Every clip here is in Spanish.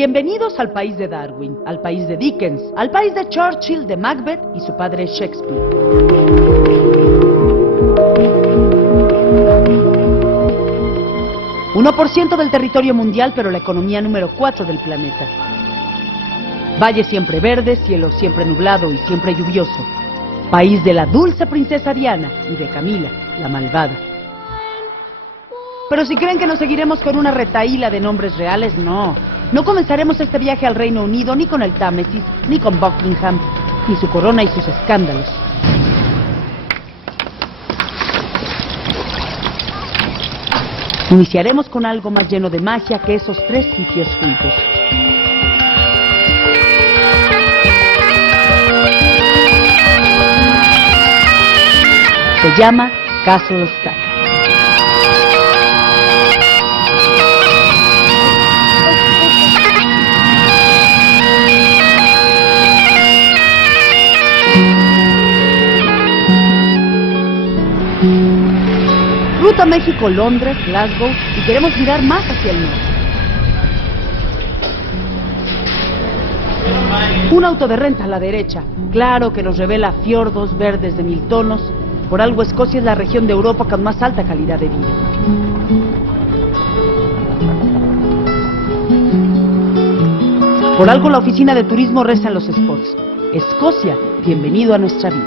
Bienvenidos al país de Darwin, al país de Dickens, al país de Churchill, de Macbeth y su padre Shakespeare. 1% del territorio mundial, pero la economía número 4 del planeta. Valles siempre verdes, cielo siempre nublado y siempre lluvioso. País de la dulce princesa Diana y de Camila, la malvada. Pero si creen que nos seguiremos con una retahíla de nombres reales, no. No comenzaremos este viaje al Reino Unido ni con el Támesis, ni con Buckingham, ni su corona y sus escándalos. Iniciaremos con algo más lleno de magia que esos 3 sitios juntos. Se llama Castle Stack. Ruta México, Londres, Glasgow y queremos mirar más hacia el norte. Un auto de renta a la derecha, claro que nos revela fiordos verdes de 1000 tonos. Por algo Escocia es la región de Europa con más alta calidad de vida. Por algo la oficina de turismo reza en los spots: Escocia, bienvenido a nuestra vida.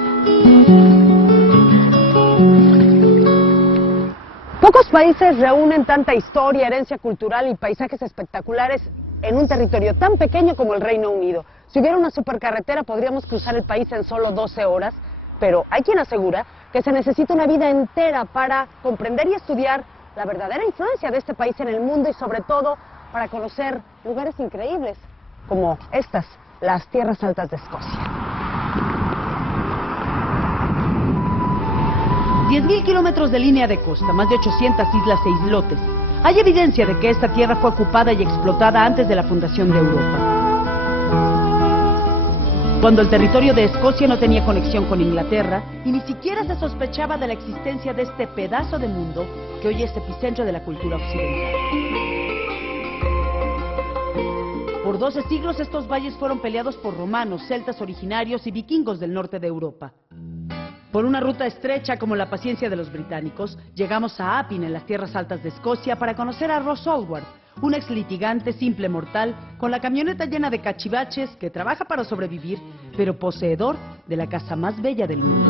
Pocos países reúnen tanta historia, herencia cultural y paisajes espectaculares en un territorio tan pequeño como el Reino Unido. Si hubiera una supercarretera podríamos cruzar el país en solo 12 horas, pero hay quien asegura que se necesita una vida entera para comprender y estudiar la verdadera influencia de este país en el mundo y sobre todo para conocer lugares increíbles como estas, las tierras altas de Escocia. 10.000 kilómetros de línea de costa, más de 800 islas e islotes. Hay evidencia de que esta tierra fue ocupada y explotada antes de la fundación de Europa. Cuando el territorio de Escocia no tenía conexión con Inglaterra y ni siquiera se sospechaba de la existencia de este pedazo de mundo que hoy es epicentro de la cultura occidental. Por 12 siglos estos valles fueron peleados por romanos, celtas originarios y vikingos del norte de Europa. Por una ruta estrecha como la paciencia de los británicos, llegamos a Appin, en las tierras altas de Escocia, para conocer a Ross Allward, un ex litigante simple mortal con la camioneta llena de cachivaches que trabaja para sobrevivir, pero poseedor de la casa más bella del mundo.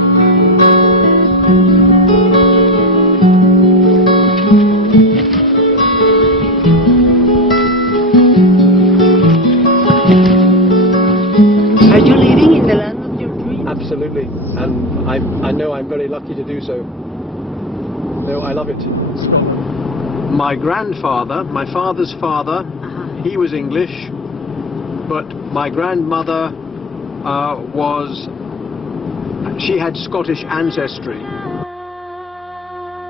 Are you living in the land of your dreams? Absolutely, and I know I'm very lucky to do so. No, I love it. My grandfather, my father's father, he was English, but my grandmother she had Scottish ancestry.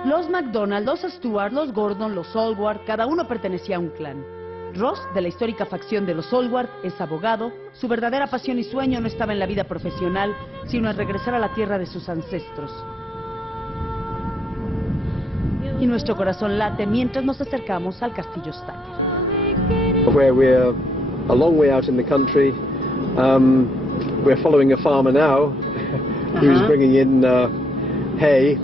Los MacDonald, los Stuart, los Gordon, los Allward, cada uno pertenecía a un clan. Ross, de la histórica facción de los Allward, es abogado. Su verdadera pasión y sueño no estaba en la vida profesional, sino en regresar a la tierra de sus ancestros. Y nuestro corazón late mientras nos acercamos al castillo Stacker. Where we're a long way out in the country, we're following a farmer now who's bringing in hay,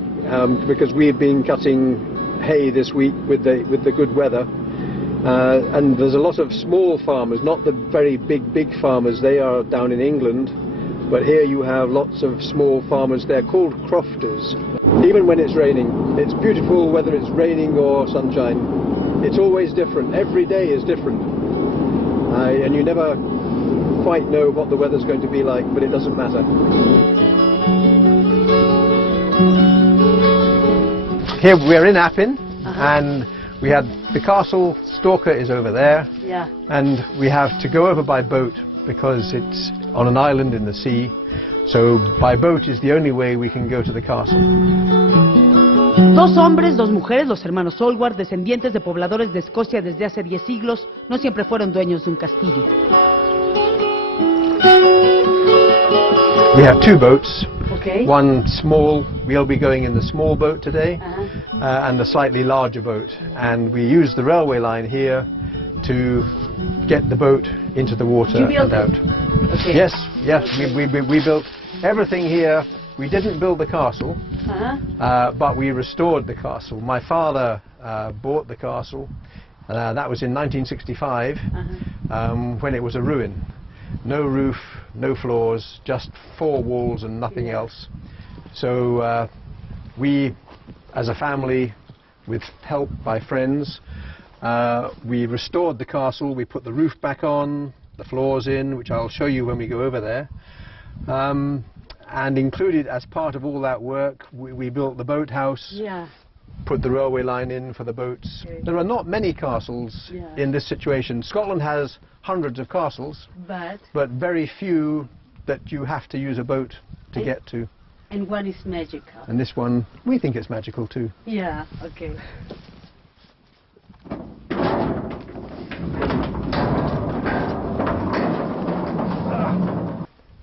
because we've been cutting hay this week with the good weather. And there's a lot of small farmers, not the very big farmers, they are down in England, but here you have lots of small farmers. They're called crofters. Even when it's raining, it's beautiful whether it's raining or sunshine. It's always different, every day is different, and you never quite know what the weather's going to be like, but it doesn't matter. Here we're in Appin, and we had the castle. Stalker is over there, and we have to go over by boat because it's on an island in the sea, so by boat is the only way we can go to the castle. 2 hombres, 2 mujeres, los hermanos Allward, descendientes de pobladores de Escocia desde hace 10 siglos, no siempre fueron dueños de un castillo. We have 2 boats. Okay. One small, we'll be going in the small boat today, and a slightly larger boat. And we use the railway line here to get the boat into the water and out. Okay. Yes, yes, we built everything here. We didn't build the castle, but we restored the castle. My father bought the castle. That was in 1965, when it was a ruin. No roof, no floors, just 4 walls and nothing else. So we, as a family, with help by friends, we restored the castle. We put the roof back on, the floors in, which I'll show you when we go over there. And included as part of all that work, we built the boathouse. Yeah. Put the railway line in for the boats. Okay. There are not many castles in this situation. Scotland has hundreds of castles, but very few that you have to use a boat to get to. And one is magical. And this one, we think it's magical too. Yeah, okay.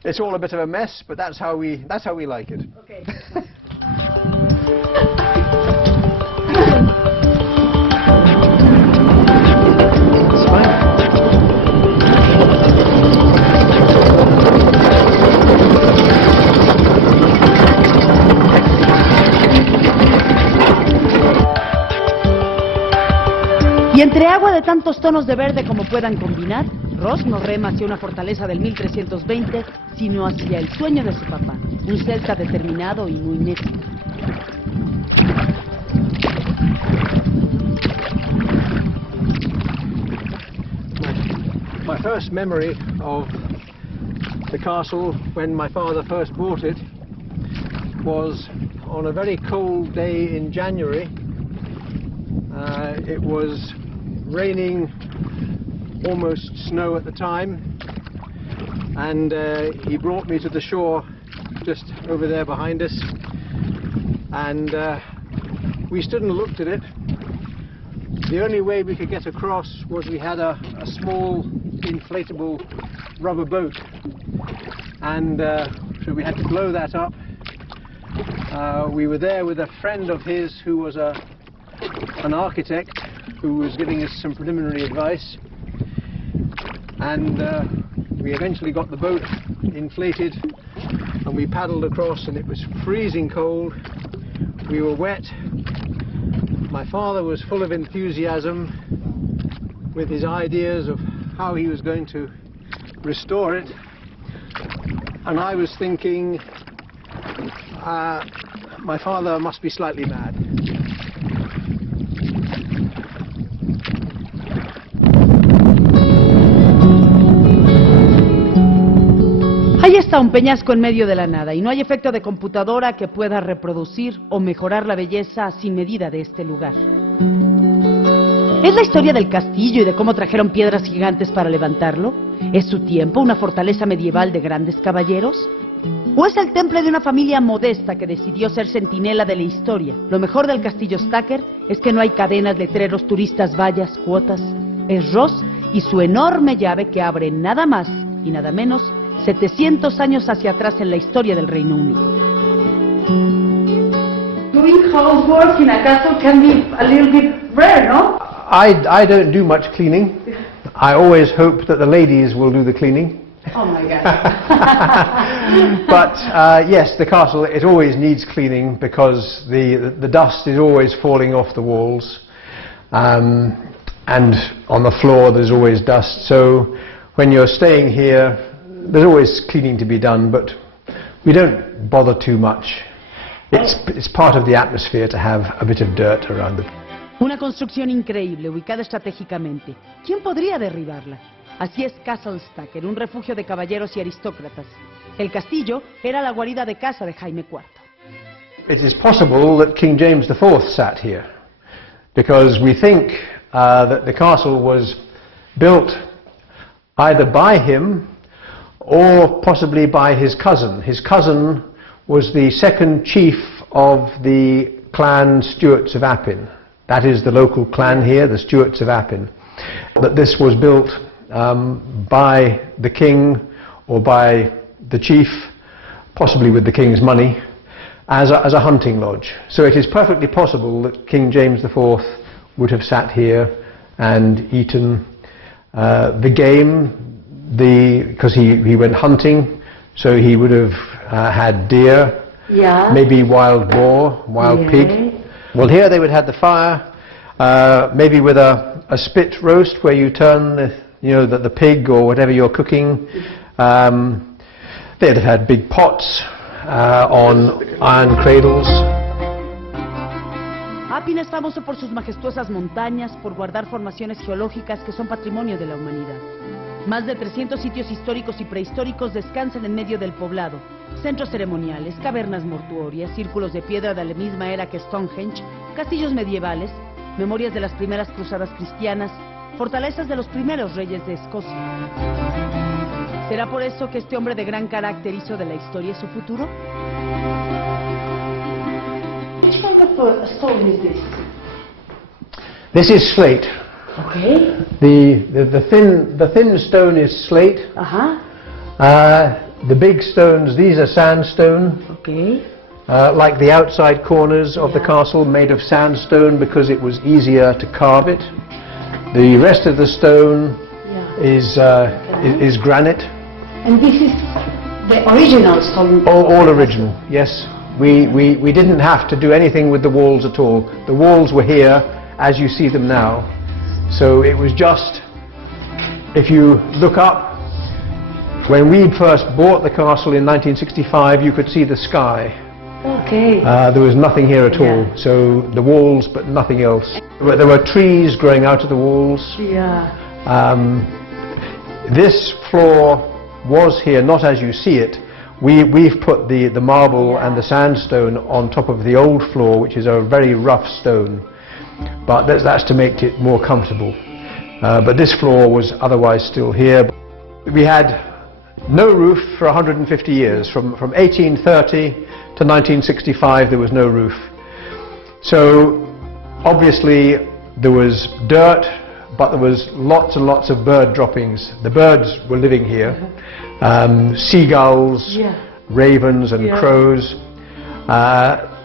It's all a bit of a mess, but that's how we like it. Okay. It's fine. Y entre agua de tantos tonos de verde como puedan combinar, Ross no rema hacia una fortaleza del 1320, sino hacia el sueño de su papá, un celta determinado y muy necio. My first memory of the castle when my father first bought it was on a very cold day in January. It was raining, almost snow at the time, and he brought me to the shore just over there behind us, and we stood and looked at it. The only way we could get across was we had a small inflatable rubber boat, and so we had to blow that up. We were there with a friend of his who was an architect who was giving us some preliminary advice, and we eventually got the boat inflated and we paddled across, and it was freezing cold. We were wet. My father was full of enthusiasm with his ideas of how he was going to restore it, and I was thinking, my father must be slightly mad. Ahí está un peñasco en medio de la nada y no hay efecto de computadora que pueda reproducir o mejorar la belleza sin medida de este lugar. ¿Es la historia del castillo y de cómo trajeron piedras gigantes para levantarlo? ¿Es su tiempo una fortaleza medieval de grandes caballeros? ¿O es el temple de una familia modesta que decidió ser centinela de la historia? Lo mejor del castillo Stacker es que no hay cadenas, letreros, turistas, vallas, cuotas. Es Ross y su enorme llave que abre nada más y nada menos 700 años hacia atrás en la historia del Reino Unido. Doing housework in a castle can be a little bit rare, no? I don't do much cleaning. I always hope that the ladies will do the cleaning. Oh my God. But yes, the castle, it always needs cleaning because the dust is always falling off the walls, and on the floor there's always dust. So when you're staying here, there's always cleaning to be done, but we don't bother too much. It's part of the atmosphere to have a bit of dirt around it. Una construcción increíble, ubicada estratégicamente. ¿Quién podría derribarla? Así es Castle Stacker, un refugio de caballeros y aristócratas. El castillo era la guarida de caza de Jaime IV. It is possible that King James IV sat here, because we think that the castle was built either by him or possibly by his cousin. His cousin was the second chief of the clan Stuarts of Appin. That is the local clan here, the Stuarts of Appin. That this was built by the king or by the chief, possibly with the king's money, as a hunting lodge. So it is perfectly possible that King James IV would have sat here and eaten The game, because he went hunting, so he would have had deer, maybe wild boar, wild pig. Well, here they would have the fire, maybe with a spit roast where you turn the pig or whatever you're cooking. They'd have had big pots on iron cradles. Apin es famoso por sus majestuosas montañas, por guardar formaciones geológicas que son patrimonio de la humanidad. Más de 300 sitios históricos y prehistóricos descansan en medio del poblado. Centros ceremoniales, cavernas mortuorias, círculos de piedra de la misma era que Stonehenge, castillos medievales, memorias de las primeras cruzadas cristianas, fortalezas de los primeros reyes de Escocia. ¿Será por eso que este hombre de gran carácter hizo de la historia su futuro? Which kind of stone is this? This is slate. Okay. The thin stone is slate. The big stones, these are sandstone. Okay. Like the outside corners of the castle, made of sandstone because it was easier to carve it. The rest of the stone is granite. And this is the original stone? All original, yes. We didn't have to do anything with the walls at all. The walls were here as you see them now. So it was just, if you look up, when we first bought the castle in 1965, you could see the sky. Okay. There was nothing here at all. So the walls, but nothing else. There were trees growing out of the walls. This floor was here, not as you see it. We've put the marble and the sandstone on top of the old floor, which is a very rough stone. But that's to make it more comfortable. But this floor was otherwise still here. We had no roof for 150 years. From 1830 to 1965 there was no roof. So obviously there was dirt, but there was lots and lots of bird droppings. The birds were living here. Seagulls, ravens and crows.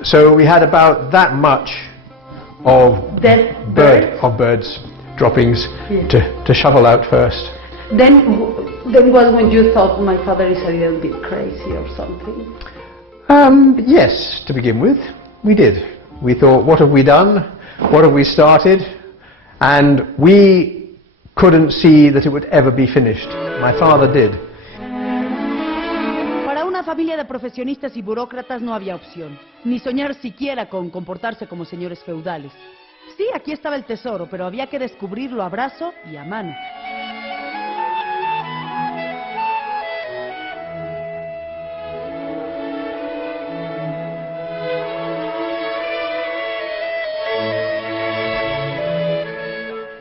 So we had about that much of birds droppings to shovel out first. Then was when you thought my father is a little bit crazy or something? Yes, to begin with, we did. We thought, what have we done? What have we started? And we couldn't see that it would ever be finished. My father did. Para una familia de profesionistas y burócratas no había opción, ni soñar siquiera con comportarse como señores feudales. Sí, aquí estaba el tesoro, pero había que descubrirlo a brazo y a mano.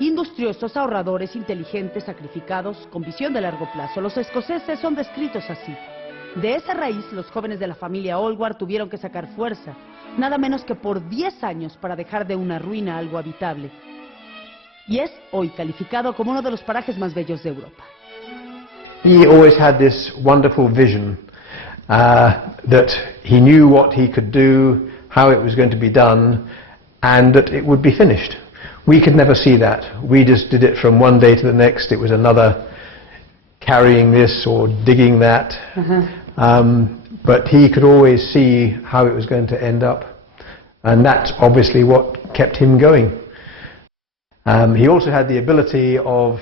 Industriosos, ahorradores, inteligentes, sacrificados, con visión de largo plazo. Los escoceses son descritos así. De esa raíz, los jóvenes de la familia Olward tuvieron que sacar fuerza, nada menos que por 10 años para dejar de una ruina algo habitable. Y es hoy calificado como uno de los parajes más bellos de Europa. He always had this wonderful vision that he knew what he could do, how it was going to be done, and that it would be finished. We could never see that. We just did it from one day to the next. It was another carrying this or digging that. But he could always see how it was going to end up. And that's obviously what kept him going. He also had the ability of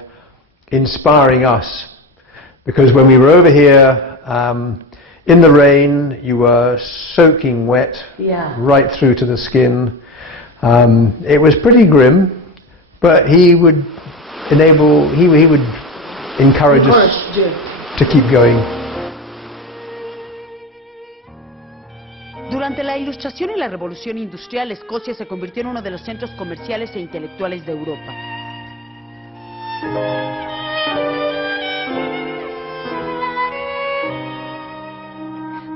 inspiring us. Because when we were over here in the rain, you were soaking wet right through to the skin. It was pretty grim, but he would encourage us to keep going. Durante la Ilustración y la Revolución Industrial, Escocia se convirtió en uno de los centros comerciales e intelectuales de Europa.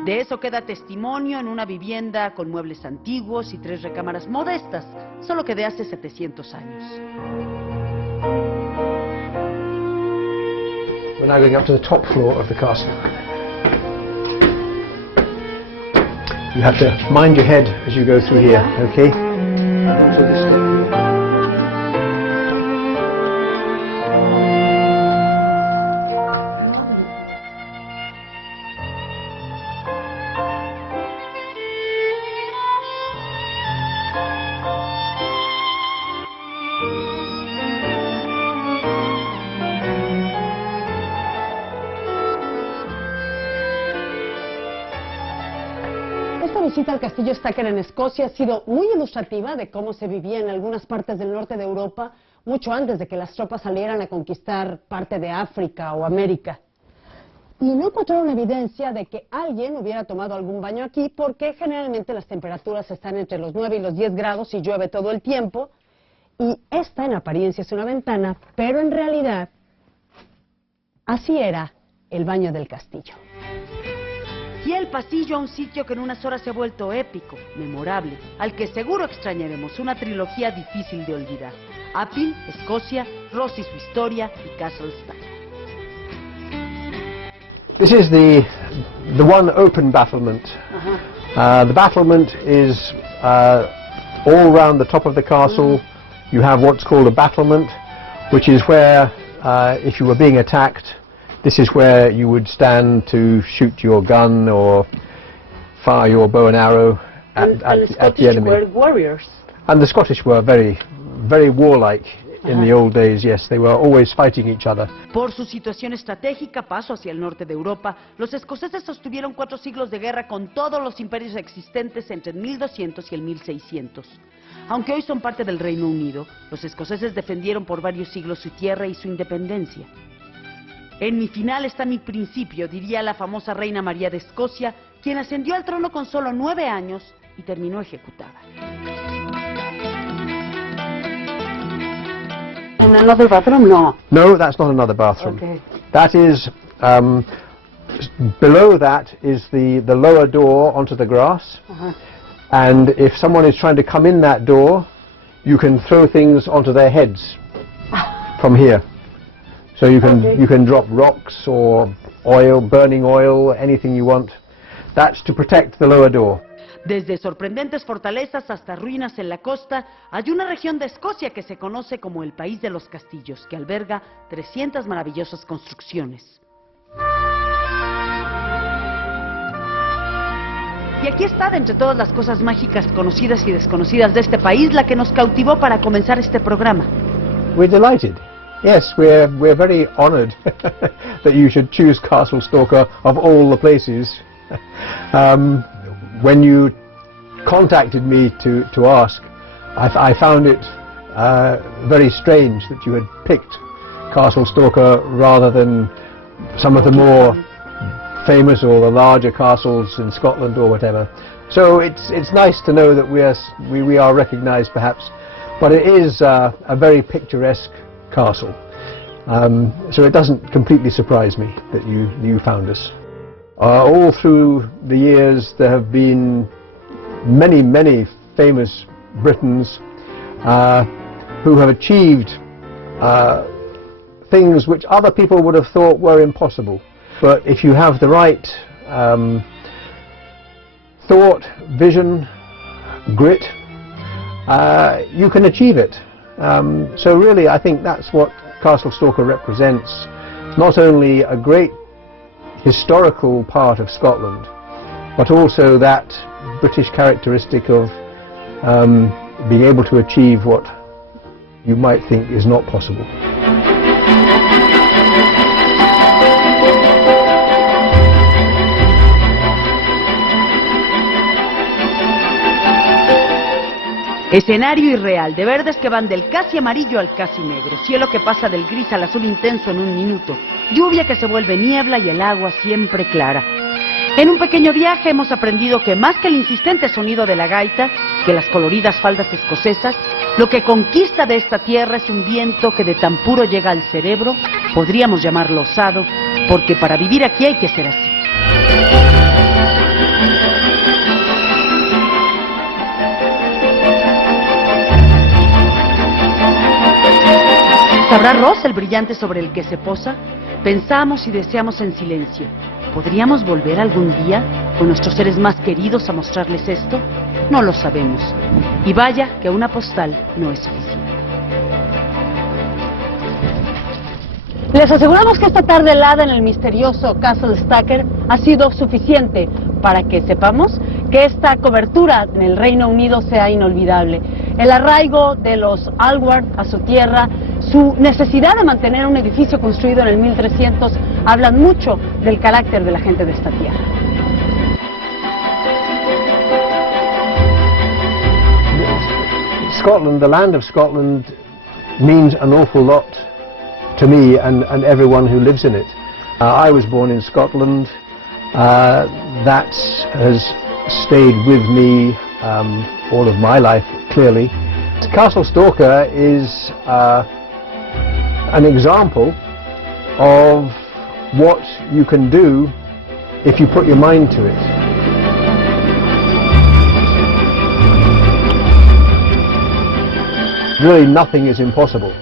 De eso queda testimonio en una vivienda con muebles antiguos y 3 recámaras modestas, solo que de hace 700 años. We're now going up to the top floor of the castle. You have to mind your head as you go through here, okay? So this step. visita al castillo Stacker en Escocia ha sido muy ilustrativa de cómo se vivía en algunas partes del norte de Europa mucho antes de que las tropas salieran a conquistar parte de África o América. Y no encontraron evidencia de que alguien hubiera tomado algún baño aquí porque generalmente las temperaturas están entre los 9 y los 10 grados y llueve todo el tiempo. Y esta en apariencia es una ventana, pero en realidad así era el baño del castillo. Y el pasillo a un sitio que en unas horas se ha vuelto épico, memorable, al que seguro extrañaremos, una trilogía difícil de olvidar. Appin, Escocia, Ross y su historia y Castle Stacker. This is the one open battlement. The battlement is all round the top of the castle. You have what's called a battlement, which is where, if you were being attacked, this is where you would stand to shoot your gun or fire your bow and arrow at the enemy. Were warriors. And the Scottish were very, very warlike in the old days, yes. They were always fighting each other. Por su situación estratégica, paso hacia el norte de Europa, los escoceses sostuvieron 4 siglos de guerra con todos los imperios existentes entre el 1200 y el 1600. Aunque hoy son parte del Reino Unido, los escoceses defendieron por varios siglos su tierra y su independencia. En mi final está mi principio, diría la famosa reina María de Escocia, quien ascendió al trono con solo 9 años y terminó ejecutada. And another bathroom? No. No, that's not another bathroom. Okay. That is, below that is the lower door onto the grass. And if someone is trying to come in that door, you can throw things onto their heads from here. So you can drop rocks or oil, burning oil, anything you want. That's to protect the lower door. Desde sorprendentes fortalezas hasta ruinas en la costa, hay una región de Escocia que se conoce como el País de los Castillos, que alberga 300 maravillosas construcciones. Y aquí está, de entre todas las cosas mágicas conocidas y desconocidas de este país, la que nos cautivó para comenzar este programa. We're delighted. Yes, we're very honoured that you should choose Castle Stalker of all the places. When you contacted me to ask, I found it very strange that you had picked Castle Stalker rather than some of the more famous or the larger castles in Scotland or whatever. So it's nice to know that we are recognised perhaps, but it is a very picturesque castle. So it doesn't completely surprise me that you found us. All through the years there have been many famous Britons who have achieved things which other people would have thought were impossible. But if you have the right thought, vision, grit, you can achieve it. So really I think that's what Castle Stalker represents. Not only a great historical part of Scotland, but also that British characteristic of being able to achieve what you might think is not possible. Escenario irreal, de verdes que van del casi amarillo al casi negro, cielo que pasa del gris al azul intenso en un minuto, lluvia que se vuelve niebla y el agua siempre clara. En un pequeño viaje hemos aprendido que más que el insistente sonido de la gaita, que las coloridas faldas escocesas, lo que conquista de esta tierra es un viento que de tan puro llega al cerebro, podríamos llamarlo osado, porque para vivir aquí hay que ser así. ¿Sabrá Ross el brillante sobre el que se posa? Pensamos y deseamos en silencio. ¿Podríamos volver algún día con nuestros seres más queridos a mostrarles esto? No lo sabemos. Y vaya que una postal no es suficiente. Les aseguramos que esta tarde helada en el misterioso Castle Stacker ha sido suficiente para que sepamos que esta cobertura en el Reino Unido sea inolvidable. El arraigo de los Alward a su tierra, su necesidad de mantener un edificio construido en el 1300, hablan mucho del carácter de la gente de esta tierra. Scotland, the land of Scotland, means an awful lot to me and everyone who lives in it. I was born in Scotland. That has stayed with me all of my life, clearly. Castle Stalker is an example of what you can do if you put your mind to it. Really, nothing is impossible.